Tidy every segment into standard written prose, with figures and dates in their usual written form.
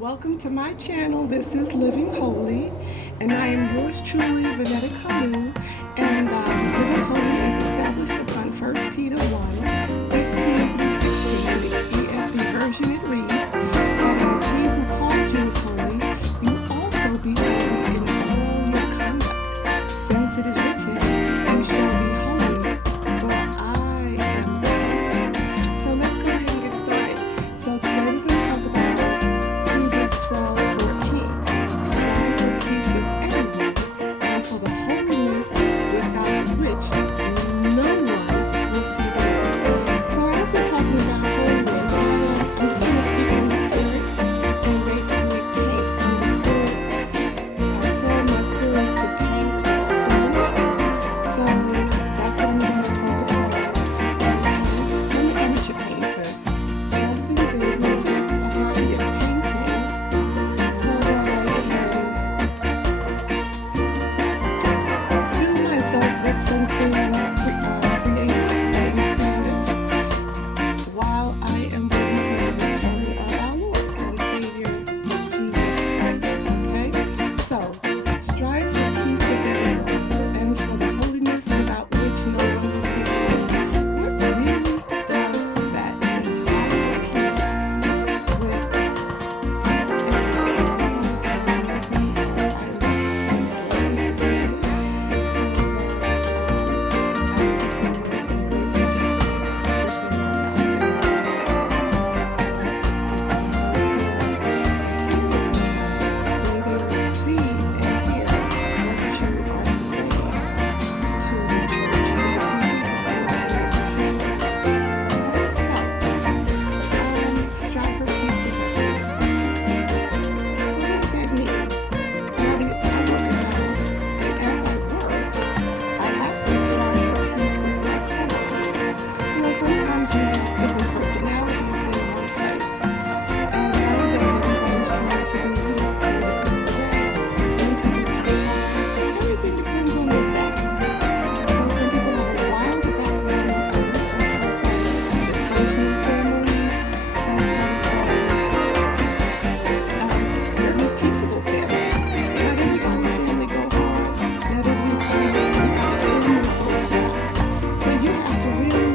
Welcome to my channel. This is Living Holy, and I am yours truly, Vanetta Kalu. And Living Holy is established upon 1 Peter 1:15 through 16. The ESV version it reads, "But as he who called you is holy, you also be holy in all your conduct, since it is written, you shall be holy, for I am holy." So let's go ahead and get started. So today we're going to talk about Hebrews 12:14. Strive for peace with everyone and for the holiness without which no one will see God. So as we're talking about holiness, I'm just going to speak in the spirit and basically paint from the spirit. I set my spirit to paint a sun. So that's what I'm going to focus on. Sun energy painter. Everything is how you're painting. So I feel myself with something creative while I am waiting for the return of our Lord and Savior Jesus Christ. Okay? So strive for peace with everyone and for the holiness without which no one will see God. What really does that mean? Strive for peace with strive for peace with everyone. So what does that mean? I work a job, and as I work, I have to strive for peace with my coworkers. Sometimes you have different personalities in one place, and nowadays everybody's trying to be Some people have everything depends on their background. So some people have a wild background, some come from dysfunctional families, some come from very peaceable families. Not everybody's family go hard. Not everybody's family goes soft. So you have to really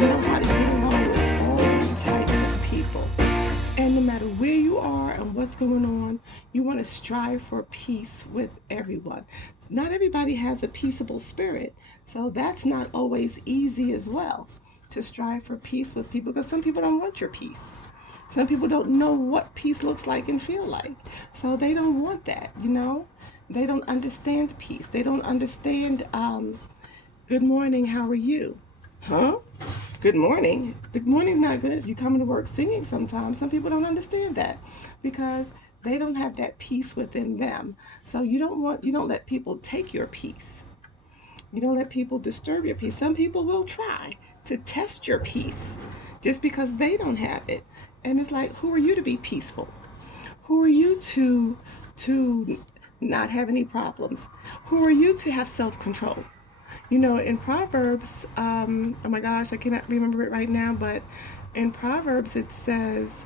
know how to get along with all types of people. And no matter where you are and what's going on, you want to strive for peace with everyone. Not everybody has a peaceable spirit, so that's not always easy as well to strive for peace with people because some people don't want your peace. Some people don't know what peace looks like and feel like. So they don't want that, you know? They don't understand peace. They don't understand, good morning, how are you? Huh? Good morning. Good morning's not good if you come to work singing sometimes. Some people don't understand that because they don't have that peace within them. So you don't let people take your peace. You don't let people disturb your peace. Some people will try to test your peace just because they don't have it. And it's like, who are you to be peaceful? Who are you to not have any problems? Who are you to have self-control? You know, in Proverbs, oh my gosh, I cannot remember it right now, but in Proverbs it says,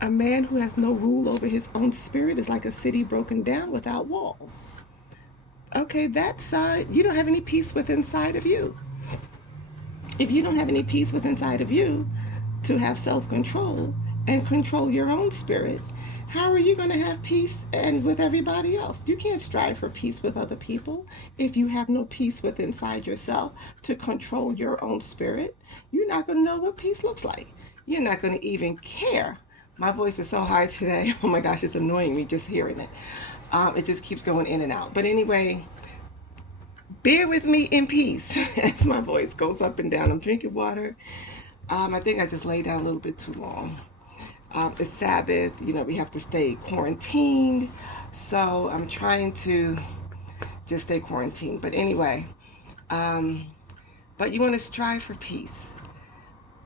a man who has no rule over his own spirit is like a city broken down without walls. Okay, that's you don't have any peace within inside of you. If you don't have any peace within inside of you to have self-control and control your own spirit, how are you going to have peace and with everybody else? You can't strive for peace with other people if you have no peace within inside yourself to control your own spirit. You're not going to know what peace looks like. You're not going to even care. My voice is so high today. Oh my gosh, it's annoying me just hearing it. It just keeps going in and out. But anyway, bear with me in peace as my voice goes up and down. I'm drinking water. I think I just laid down a little bit too long. It's Sabbath, you know, we have to stay quarantined. So I'm trying to just stay quarantined. But anyway, but you want to strive for peace.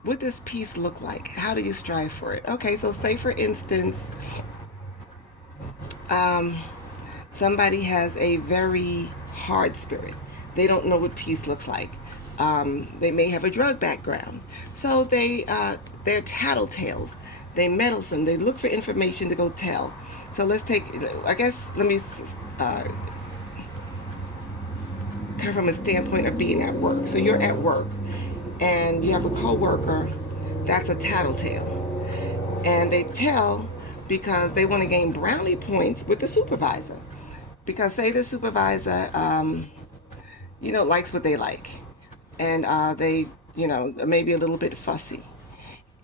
What does peace look like? How do you strive for it? Okay, so say for instance, somebody has a very hard spirit. They don't know what peace looks like. They may have a drug background. So they're tattletales. They meddlesome. They look for information to go tell. So let's take, I guess, let me come from a standpoint of being at work. So you're at work and you have a coworker that's a tattletale. And they tell because they want to gain brownie points with the supervisor. Because say the supervisor, likes what they like. And they, maybe a little bit fussy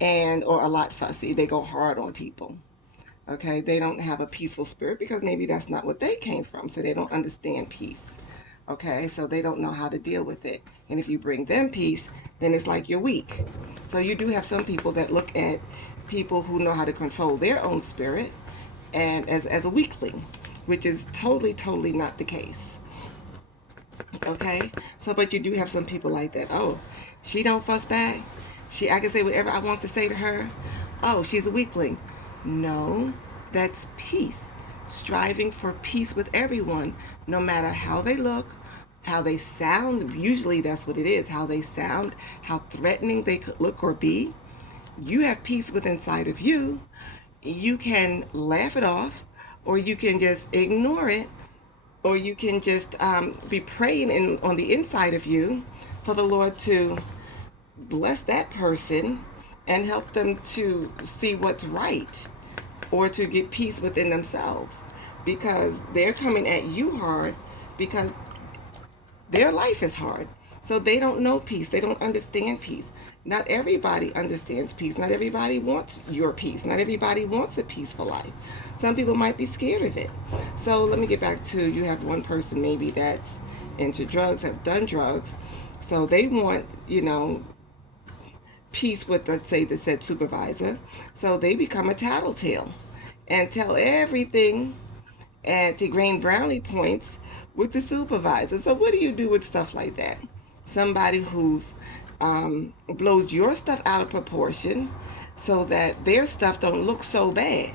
or a lot fussy. They go hard on people. Okay, they don't have a peaceful spirit because maybe that's not what they came from. So they don't understand peace. Okay, so they don't know how to deal with it. And if you bring them peace, then it's like you're weak. So you do have some people that look at people who know how to control their own spirit and as a weakling, which is totally not the case. Okay, so but you do have some people like that. Oh, she don't fuss back. I can say whatever I want to say to her. Oh, she's a weakling. No, that's peace. Striving for peace with everyone, no matter how they look, how they sound. Usually that's what it is, how they sound, how threatening they could look or be. You have peace within inside of you. You can laugh it off, or you can just ignore it, or you can just be praying on the inside of you for the Lord to bless that person and help them to see what's right, or to get peace within themselves, because they're coming at you hard because their life is hard. So they don't know peace. They don't understand peace. Not everybody understands peace. Not everybody wants your peace. Not everybody wants a peaceful life. Some people might be scared of it. So let me get back to, you have one person maybe that's into drugs, have done drugs. So they want, peace with, let's say, the said supervisor. So they become a tattletale and tell everything and to gain brownie points with the supervisor. So what do you do with stuff like that? Somebody who's blows your stuff out of proportion so that their stuff don't look so bad.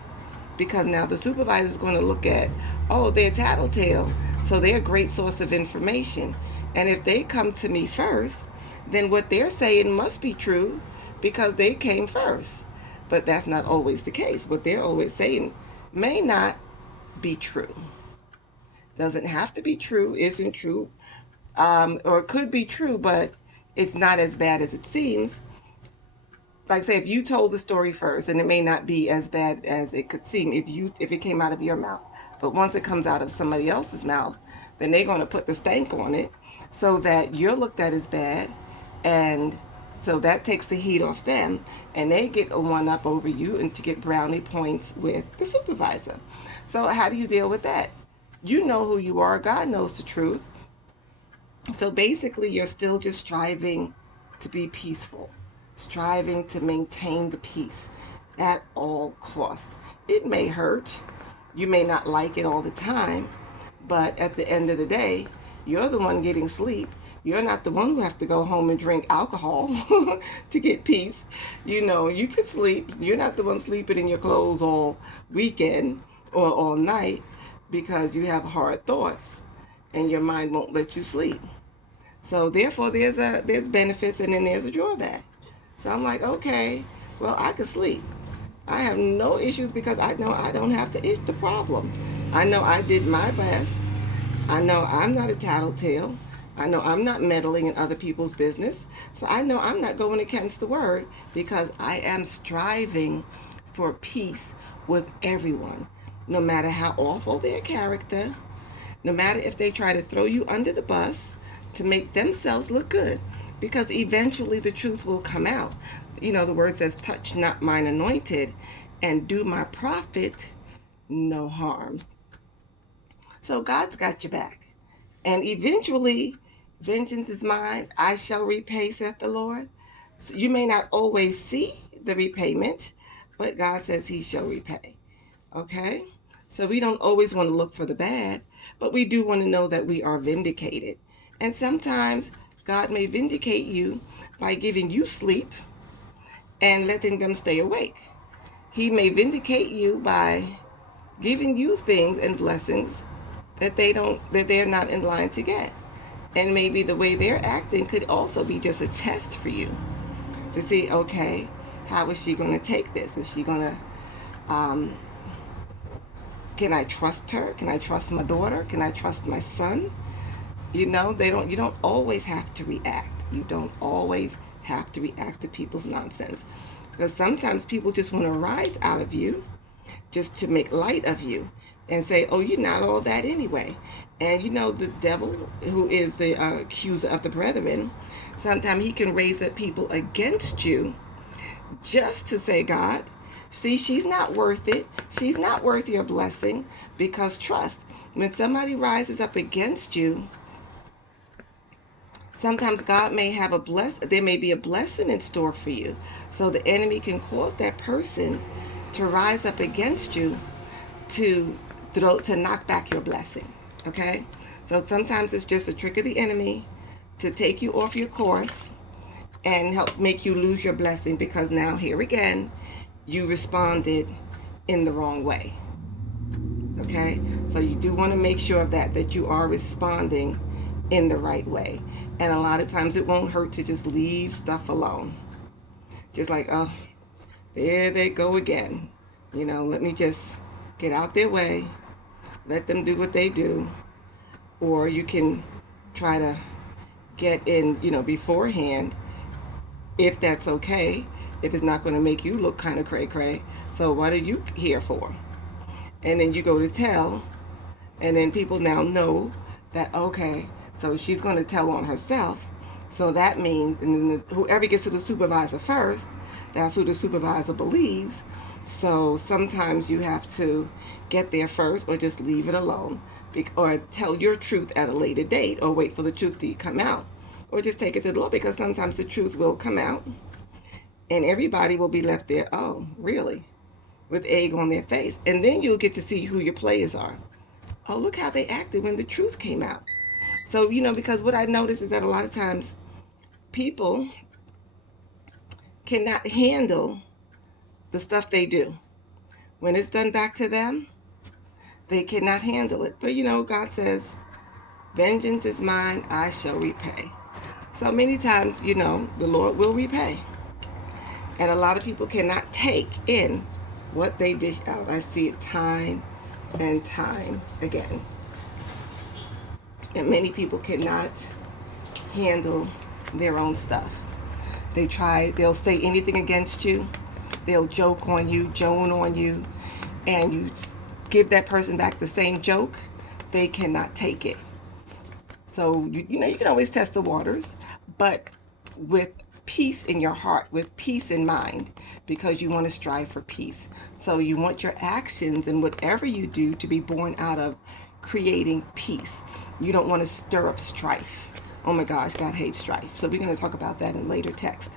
Because now the supervisor is going to look at, oh, they're tattletale, so they're a great source of information. And if they come to me first, then what they're saying must be true because they came first. But that's not always the case. What they're always saying may not be true. Doesn't have to be true, isn't true, or it could be true, but it's not as bad as it seems. Like say, if you told the story first, and it may not be as bad as it could seem if it came out of your mouth. But once it comes out of somebody else's mouth, then they're going to put the stank on it so that you're looked at as bad, and so that takes the heat off them, and they get a one up over you and to get brownie points with the supervisor. So how do you deal with that? You know who you are. God knows the truth. So basically, you're still just striving to be peaceful, striving to maintain the peace at all costs. It may hurt. You may not like it all the time, but at the end of the day, you're the one getting sleep. You're not the one who have to go home and drink alcohol to get peace. You can sleep. You're not the one sleeping in your clothes all weekend or all night because you have hard thoughts and your mind won't let you sleep. So therefore, there's benefits and then there's a drawback. So I'm like, okay, well, I could sleep. I have no issues because I know I don't have the problem. I know I did my best. I know I'm not a tattletale. I know I'm not meddling in other people's business. So I know I'm not going against the word because I am striving for peace with everyone, no matter how awful their character, no matter if they try to throw you under the bus to make themselves look good, because eventually the truth will come out. The word says, touch not mine anointed and do my prophet no harm. So God's got your back. And eventually, vengeance is mine, I shall repay, saith the Lord. So you may not always see the repayment, but God says he shall repay. Okay? So we don't always want to look for the bad, but we do want to know that we are vindicated. And sometimes God may vindicate you by giving you sleep and letting them stay awake. He may vindicate you by giving you things and blessings that they're not in line to get. And maybe the way they're acting could also be just a test for you to see, okay, how is she going to take this? Is she going to, can I trust her? Can I trust my daughter? Can I trust my son? You know, you don't always have to react. You don't always have to react to people's nonsense. Because sometimes people just want to rise out of you just to make light of you and say, oh, you're not all that anyway. And you know, the devil, who is the accuser of the brethren, sometimes he can raise up people against you just to say, God, see, she's not worth it. She's not worth your blessing. Because trust, when somebody rises up against you, sometimes God may have there may be a blessing in store for you. So the enemy can cause that person to rise up against you to knock back your blessing. Okay? So sometimes it's just a trick of the enemy to take you off your course and help make you lose your blessing, because now here again, you responded in the wrong way. Okay? So you do want to make sure of that you are responding in the right way. And a lot of times it won't hurt to just leave stuff alone. Just like, oh, there they go again. You know, let me just get out their way. Let them do what they do. Or you can try to get in, you know, beforehand, if that's okay, if it's not going to make you look kind of cray-cray. So what are you here for? And then you go to tell, and then people now know that, okay, so she's going to tell on herself. So that means, and then whoever gets to the supervisor first, that's who the supervisor believes. So sometimes you have to get there first, or just leave it alone, or tell your truth at a later date, or wait for the truth to come out, or just take it to the Lord, because sometimes the truth will come out and everybody will be left there, oh, really, with egg on their face. And then you'll get to see who your players are. Oh, look how they acted when the truth came out. So, you know, because what I notice is that a lot of times people cannot handle the stuff they do. When it's done back to them, they cannot handle it. But, you know, God says, vengeance is mine, I shall repay. So many times, you know, the Lord will repay. And a lot of people cannot take in what they dish out. I see it time and time again. And many people cannot handle their own stuff. They'll say anything against you. They'll joke on you, joan on you, and you give that person back the same joke. They cannot take it. So, you know, you can always test the waters, but with peace in your heart, with peace in mind, because you want to strive for peace. So you want your actions and whatever you do to be born out of creating peace. You don't want to stir up strife. Oh my gosh, God hates strife. So we're going to talk about that in later text.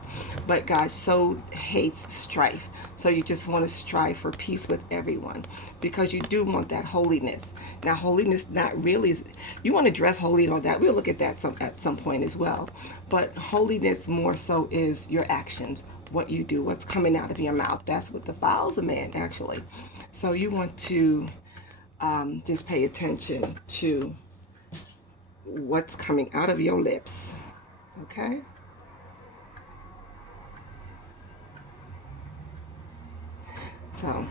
But God so hates strife. So you just want to strive for peace with everyone, because you do want that holiness. Now, holiness not really, you want to dress holy and all that. We'll look at that at some point as well. But holiness more so is your actions, what you do, what's coming out of your mouth. That's what defiles a man, actually. So you want to just pay attention to what's coming out of your lips. Okay? So,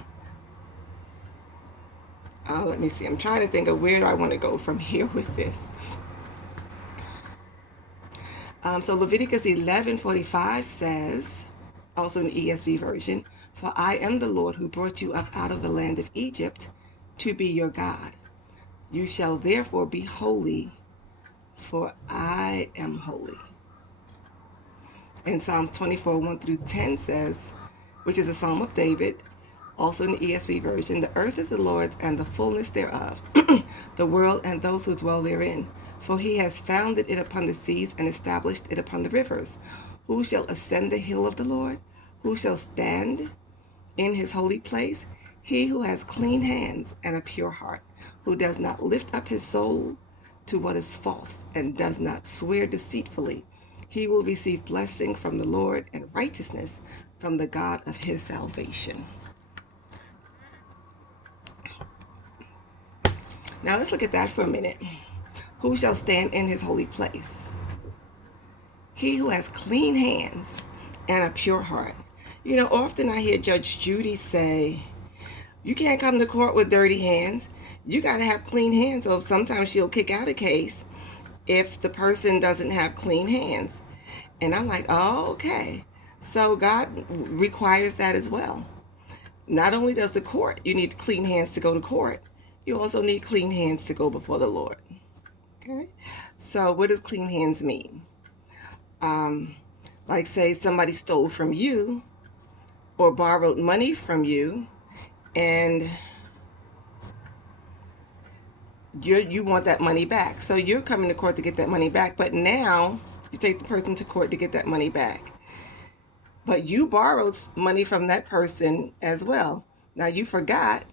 let me see. I'm trying to think of where do I want to go from here with this. So Leviticus 11:45 says, also in the ESV version, "For I am the Lord who brought you up out of the land of Egypt to be your God. You shall therefore be holy, for I am holy." And Psalms 24:1-10 says, which is a Psalm of David, also in the ESV version, "The earth is the Lord's and the fullness thereof, the world and those who dwell therein. For he has founded it upon the seas and established it upon the rivers. Who shall ascend the hill of the Lord? Who shall stand in his holy place? He who has clean hands and a pure heart, who does not lift up his soul to what is false and does not swear deceitfully. He will receive blessing from the Lord and righteousness from the God of his salvation." Now let's look at that for a minute. Who shall stand in his holy place? He who has clean hands and a pure heart. You know, often I hear Judge Judy say, you can't come to court with dirty hands. You got to have clean hands. So sometimes she'll kick out a case if the person doesn't have clean hands. And I'm like, oh, okay. So God requires that as well. Not only does the court, you need clean hands to go to court, you also need clean hands to go before the Lord. Okay? So what does clean hands mean? Like say somebody stole from you or borrowed money from you, and you want that money back. So you're coming to court to get that money back, but now you take the person to court to get that money back. But you borrowed money from that person as well. Now you forgot,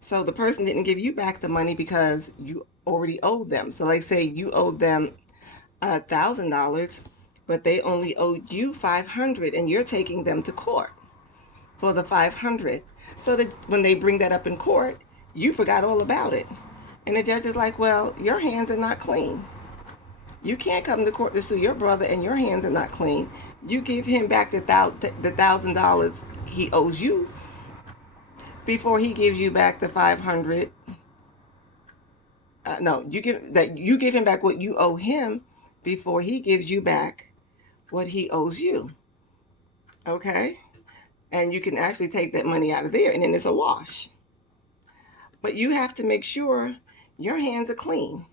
so the person didn't give you back the money because you already owed them. So like say you owed them $1,000, but they only owed you $500, and you're taking them to court for the $500. So that when they bring that up in court, you forgot all about it. And the judge is like, well, your hands are not clean. You can't come to court to sue your brother and your hands are not clean. You give him back the $1,000 he owes you before he gives you back the 500. No, you give him back what you owe him before he gives you back what he owes you. Okay? And you can actually take that money out of there, and then it's a wash. But you have to make sure your hands are clean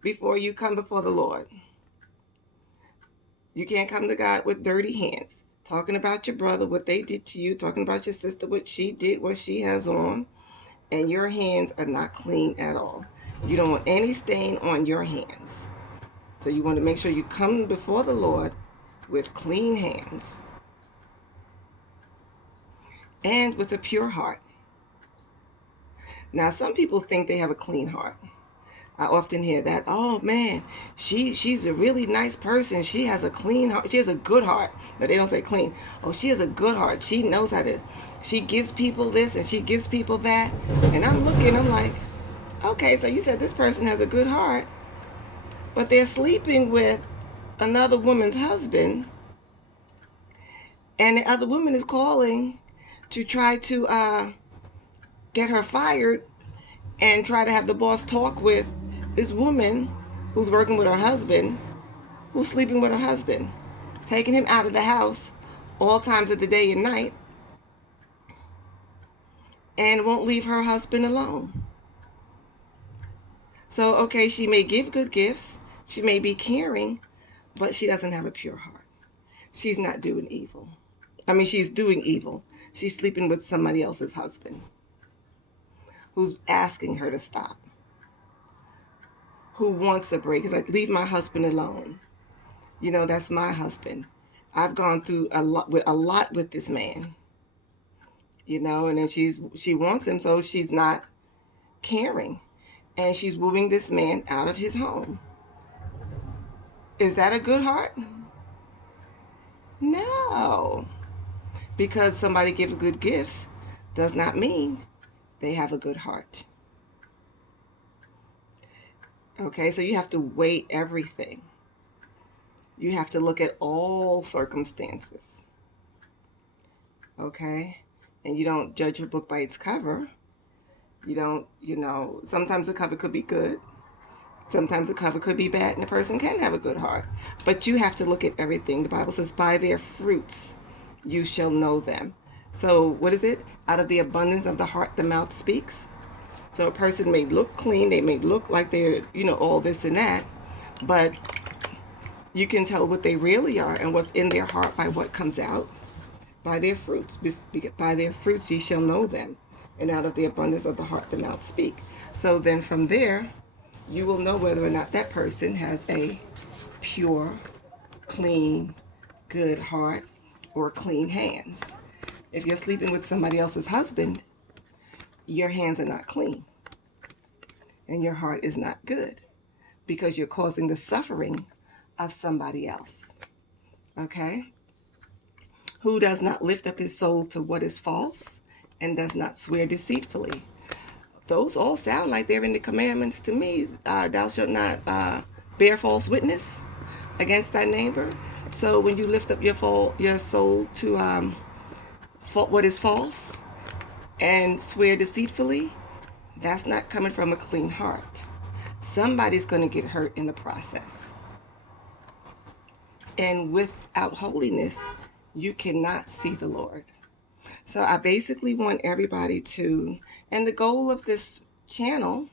before you come before the Lord. You can't come to God with dirty hands, talking about your brother, what they did to you, talking about your sister, what she did, what she has on, and your hands are not clean at all. You don't want any stain on your hands. So you want to make sure you come before the Lord with clean hands and with a pure heart. Now, some people think they have a clean heart. I often hear that, oh man, she's a really nice person. She has a clean heart. She has a good heart. But they don't say clean. Oh, she has a good heart. She knows how to, she gives people this and she gives people that. And I'm looking, I'm like, okay, so you said this person has a good heart, but they're sleeping with another woman's husband, and the other woman is calling to try to get her fired and try to have the boss talk with this woman who's working with her husband, who's sleeping with her husband, taking him out of the house all times of the day and night, and won't leave her husband alone. So, okay, she may give good gifts, she may be caring, but she doesn't have a pure heart. She's not doing evil. I mean, she's doing evil. She's sleeping with somebody else's husband who's asking her to stop, who wants a break. It's like, leave my husband alone. You know, that's my husband. I've gone through a lot with this man. You know, and then she wants him, so she's not caring. And she's moving this man out of his home. Is that a good heart? No. Because somebody gives good gifts does not mean they have a good heart. Okay, so you have to weigh everything. You have to look at all circumstances. Okay? And you don't judge a book by its cover. You don't, you know, sometimes the cover could be good. Sometimes the cover could be bad, and the person can have a good heart. But you have to look at everything. The Bible says, by their fruits you shall know them. So what is it? Out of the abundance of the heart, the mouth speaks. So a person may look clean. They may look like they're, you know, all this and that. But you can tell what they really are and what's in their heart by what comes out. By their fruits. By their fruits ye shall know them. And out of the abundance of the heart, the mouth speak. So then from there, you will know whether or not that person has a pure, clean, good heart or clean hands. If you're sleeping with somebody else's husband, your hands are not clean and your heart is not good because you're causing the suffering of somebody else. Okay? Who does not lift up his soul to what is false and does not swear deceitfully? Those all sound like they're in the commandments to me. Thou shalt not bear false witness against thy neighbor. So when you lift up your soul to what is false and swear deceitfully, that's not coming from a clean heart. Somebody's going to get hurt in the process. And without holiness, you cannot see the Lord. So I basically want everybody to, and the goal of this channel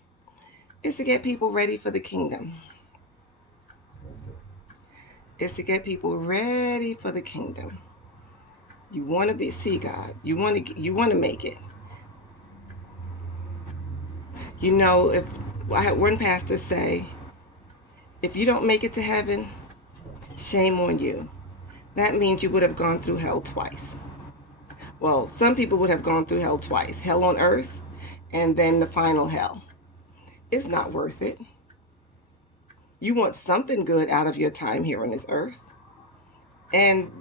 is to get people ready for the kingdom. It's to get people ready for the kingdom. You want to see God. You want to make it. You know, if I had one pastor say, if you don't make it to heaven, shame on you. That means you would have gone through hell twice. Well, some people would have gone through hell twice. Hell on earth and then the final hell. It's not worth it. You want something good out of your time here on this earth. And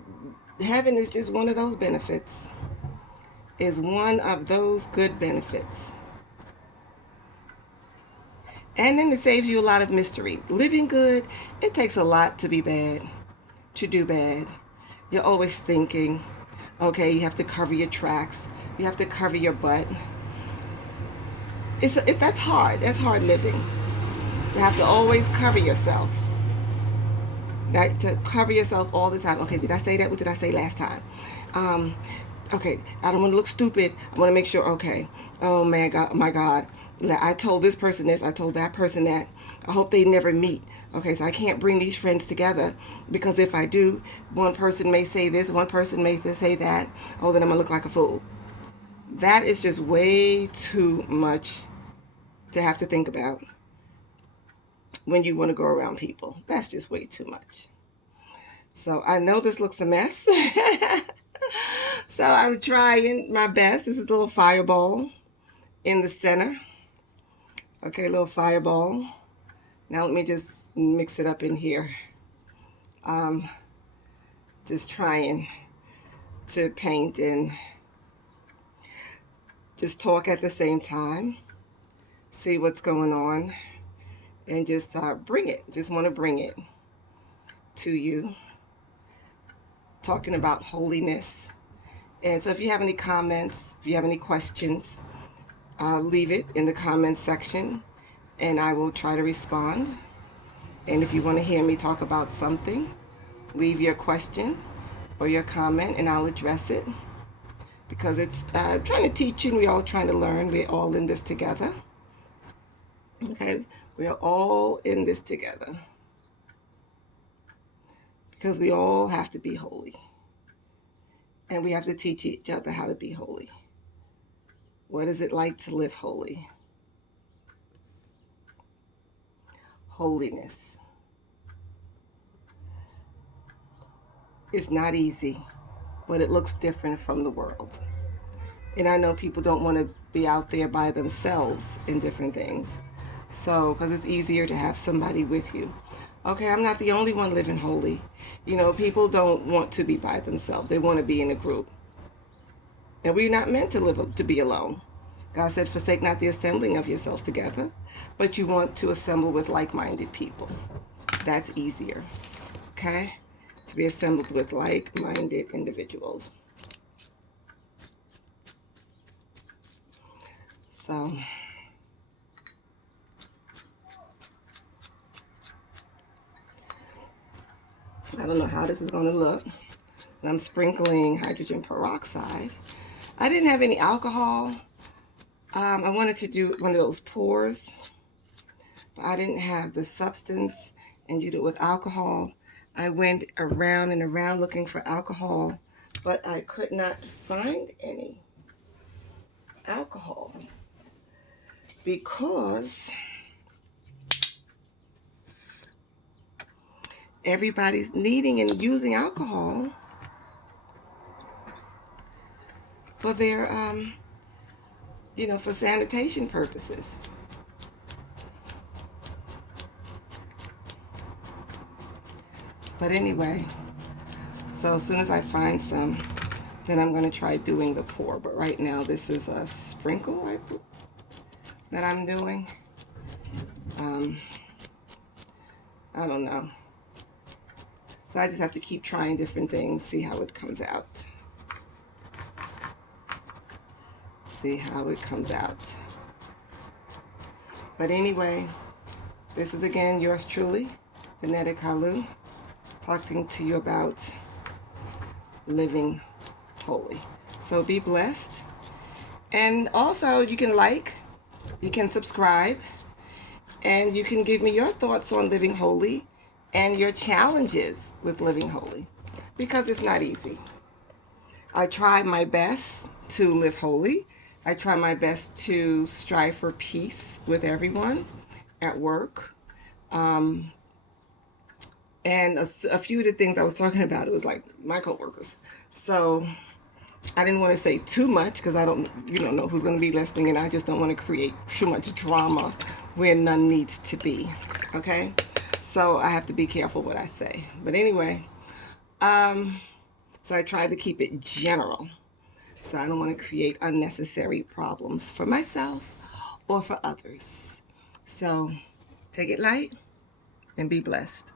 heaven is just one of those benefits. Is one of those good benefits. And then it saves you a lot of mystery. Living good, it takes a lot to be bad, to do bad. You're always thinking, okay, you have to cover your tracks. You have to cover your butt. That's hard. That's hard living. To have to always cover yourself. To cover yourself all the time. Okay, did I say that? What did I say last time? Okay, I don't want to look stupid. I want to make sure, okay. Oh, man, God, my God. I told this person this. I told that person that. I hope they never meet. Okay, so I can't bring these friends together because if I do, one person may say this, one person may say that. Oh, then I'm going to look like a fool. That is just way too much to have to think about when you want to go around people. That's just way too much. So I know this looks a mess. So I'm trying my best. This is a little fireball in the center. Okay, a little fireball. Now let me just mix it up in here. Just trying to paint and just talk at the same time. See what's going on. And just bring it. Just want to bring it to you. Talking about holiness. And so if you have any comments, if you have any questions, leave it in the comments section and I will try to respond. And if you want to hear me talk about something, leave your question or your comment and I'll address it. Because it's trying to teach you and we're all trying to learn. We're all in this together. Okay, we are all in this together. Because we all have to be holy. And we have to teach each other how to be holy. What is it like to live holy? Holiness. It's not easy, but it looks different from the world. And I know people don't want to be out there by themselves in different things. So, because it's easier to have somebody with you. Okay, I'm not the only one living holy. You know, people don't want to be by themselves. They want to be in a group. And we're not meant to be alone. God said, forsake not the assembling of yourselves together, but you want to assemble with like-minded people. That's easier, okay? To be assembled with like-minded individuals. So, I don't know how this is going to look. And I'm sprinkling hydrogen peroxide. I didn't have any alcohol. I wanted to do one of those pours, but I didn't have the substance, and you do it with alcohol. I went around and around looking for alcohol, but I could not find any alcohol because everybody's needing and using alcohol for their, for sanitation purposes. But anyway, so as soon as I find some, then I'm going to try doing the pour. But right now, this is a sprinkle that I'm doing. I don't know. So I just have to keep trying different things, see how it comes out. see how it comes out. But anyway, this is again yours truly, Vanetta Kalu, talking to you about living holy. So be blessed. And also you can like, you can subscribe, and you can give me your thoughts on living holy and your challenges with living holy, because it's not easy. I try my best to live holy. I try my best to strive for peace with everyone at work. And a few of the things I was talking about, it was like my coworkers. So I didn't want to say too much because I don't know who's going to be listening, and I just don't want to create too much drama where none needs to be. Okay? So I have to be careful what I say. But anyway, so I tried to keep it general. So I don't want to create unnecessary problems for myself or for others. So take it light and be blessed.